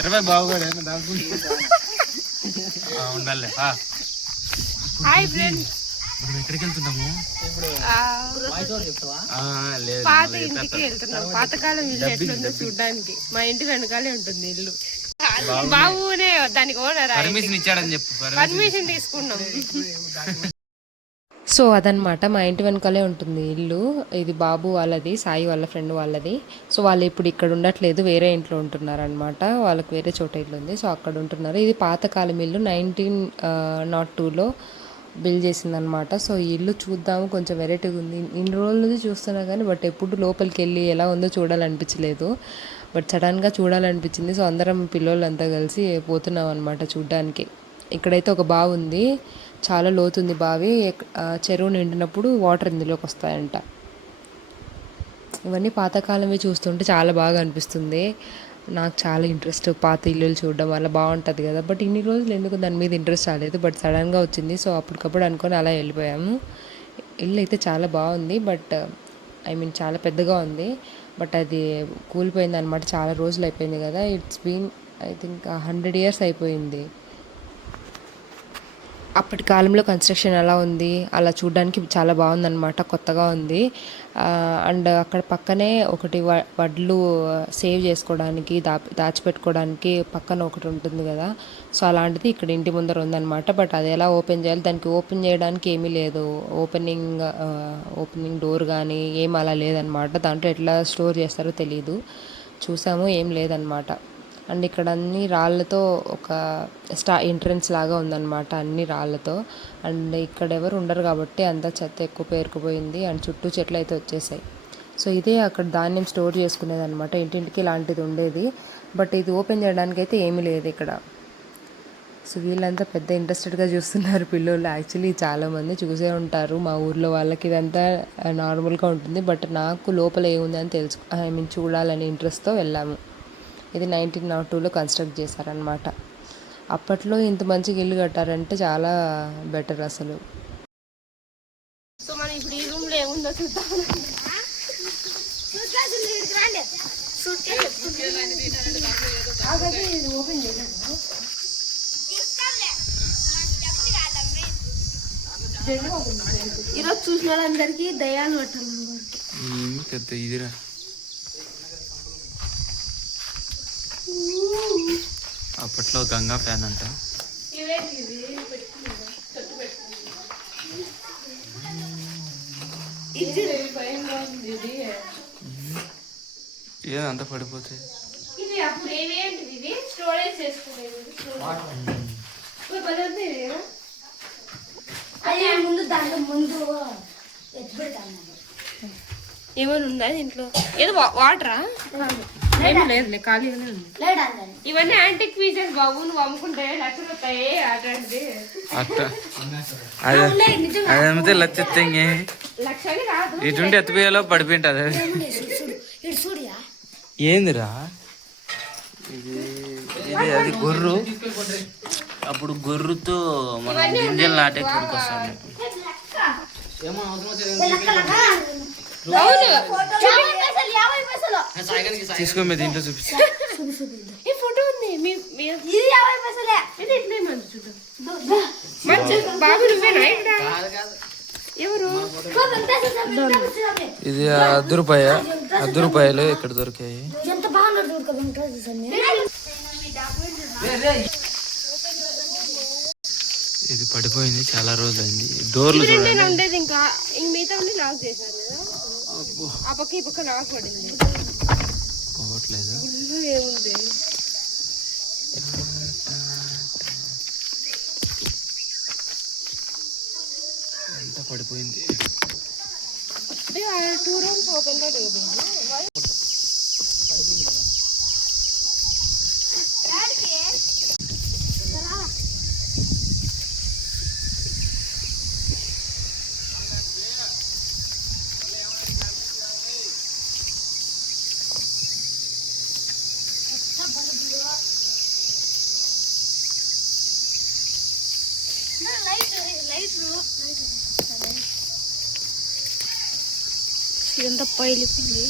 ఇరవై బాగుండాలి. Hi friends, మనం ఎక్కడికి వెళ్తున్నాము? పాత ఇంటికి వెళ్తున్నాం. పాతకాలం ఇల్లు ఎట్లుందో చూడడానికి. మా ఇంటి వెనకాలే ఉంటుంది ఇల్లు. బాబునే దానికి ఓనర్ పర్మిషన్ ఇచ్చాడని చెప్పు. పర్మిషన్ తీసుకున్నాం. సో అదనమాట, మా ఇంటి వెనకాలే ఉంటుంది ఇల్లు. ఇది బాబు వాళ్ళది, సాయి వాళ్ళ ఫ్రెండ్ వాళ్ళది. సో వాళ్ళు ఇప్పుడు ఇక్కడ ఉండట్లేదు, వేరే ఇంట్లో ఉంటున్నారు అనమాట. వాళ్ళకి వేరే చోట ఇల్లు ఉంది, సో అక్కడ ఉంటున్నారు. ఇది పాతకాలం ఇల్లు, 1902లో బిల్డ్ చేసిందనమాట. సో ఈ ఇల్లు చూద్దాము, కొంచెం వెరైటీగా ఉంది. ఇన్ని రోజుల నుంచి చూస్తున్నా కానీ బట్ ఎప్పుడు లోపలికి వెళ్ళి ఎలా ఉందో చూడాలనిపించలేదు. బట్ సడన్గా చూడాలనిపించింది. సో అందరం పిల్లోళ్ళంతా కలిసి పోతున్నాం అనమాట చూడ్డానికి. ఇక్కడైతే ఒక బావి ఉంది, చాలా లోతుంది బావి. చెరువు నిండినప్పుడు వాటర్ ఇందులోకి వస్తాయంట. ఇవన్నీ పాతకాలమే చూస్తుంటే చాలా బాగా అనిపిస్తుంది. నాకు చాలా ఇంట్రెస్ట్ పాత ఇల్లులు చూడడం వల్ల, బాగుంటుంది కదా. బట్ ఇన్ని రోజులు ఎందుకు దాని మీద ఇంట్రెస్ట్ రాలేదు, బట్ సడన్గా వచ్చింది. సో అప్పటికప్పుడు అనుకొని అలా వెళ్ళిపోయాము. ఇల్లు అయితే చాలా బాగుంది, బట్ చాలా పెద్దగా ఉంది. బట్ అది కూలిపోయింది అనమాట. చాలా రోజులు అయిపోయింది కదా. It's been I think 100 years అయిపోయింది. అప్పటి కాలంలో కన్స్ట్రక్షన్ ఎలా ఉంది అలా చూడడానికి చాలా బాగుందన్నమాట, కొత్తగా ఉంది. అండ్ అక్కడ పక్కనే ఒకటి వడ్లు సేవ్ చేసుకోవడానికి, దాచిపెట్టుకోవడానికి పక్కన ఒకటి ఉంటుంది కదా. సో అలాంటిది ఇక్కడ ఇంటి ముందర ఉందన్నమాట. బట్ అది ఎలా ఓపెన్ చేయాలి, దానికి ఓపెన్ చేయడానికి ఏమీ లేదు. ఓపెనింగ్ డోర్ కానీ ఏం అలా లేదనమాట. దాంట్లో ఎట్లా స్టోర్ చేస్తారో తెలియదు. చూసాము, ఏం లేదనమాట. అండ్ ఇక్కడ అన్ని రాళ్ళతో ఒక ఎంట్రన్స్ లాగా ఉందన్నమాట, అన్ని రాళ్ళతో. అండ్ ఇక్కడ ఎవరు ఉండరు కాబట్టి అంతా చెత్త ఎక్కువ పేరుకుపోయింది. అండ్ చుట్టూ చెట్లు అయితే వచ్చేసాయి. సో ఇదే అక్కడ ధాన్యం స్టోర్ చేసుకునేది అనమాట. ఇంటింటికి ఇలాంటిది ఉండేది. బట్ ఇది ఓపెన్ చేయడానికి అయితే ఏమీ లేదు ఇక్కడ. సో వీళ్ళంతా పెద్ద ఇంట్రెస్టెడ్గా చూస్తున్నారు పిల్లలు. యాక్చువల్లీ చాలామంది చూసే ఉంటారు, మా ఊర్లో వాళ్ళకి ఇదంతా నార్మల్గా ఉంటుంది. బట్ నాకు లోపల ఏముంది అని చూడాలని ఇంట్రెస్ట్తో వెళ్ళాము. ఇది 1902లో కన్స్ట్రక్ట్ చేశారనమాట. అప్పట్లో ఇంత మంచిగా ఇల్లు కట్టారంటే చాలా బెటర్ అసలు. సో మనం ఇప్పుడు ఈ రూమ్లో ఏముందో చూద్దాం. ఈరోజు చూసిన వాళ్ళందరికీ దయాలు పట్టాలి. ఇదిరా అప్పట్లో గంగా ఫ్యాన్ అంట. ఏదంతా పడిపోతే ఏమైనా ఉందా దీంట్లో? ఏదో వాటరా? ఏమి లేదులే, ఖాళీగానే ఉంది. ఇవన్నీ యాంటిక్ పీసెస్ బాబు, నువ్వు అమ్ముకుంటే లక్షలు వస్తాయి. అట్లాంటిది అదే లక్ష లక్షలు రాదు. ఇటుండి ఎత్తిపోయేలో పడిపోయింటది. ఏందిరా ఇది? అది గొర్రు. అప్పుడు గొర్రుతో మనం గింజలు నాటే కొడుకొస్తాం. తీసుకో, మీ దీంట్లో చూపించు. ఫోటో ఉంది బాబు, నువ్వేనా ఇక్కడ? ఎవరు? ఇది 10 రూపాయలు ఇక్కడ దొరికాయి. ఇది పడిపోయింది, చాలా రోజులైంది. డోర్లు ఉండేది ఇంకా మిగతా లాక్ చేశారు కదా. ఆ పక్క ఈ పక్క లాక్ పడింది. పోవట్లేదా? ఏముంది? ఎంత పడిపోయింది. 2 rooms ఓపెన్ గా లేదు. ఇదంతా పైలిపోయింది.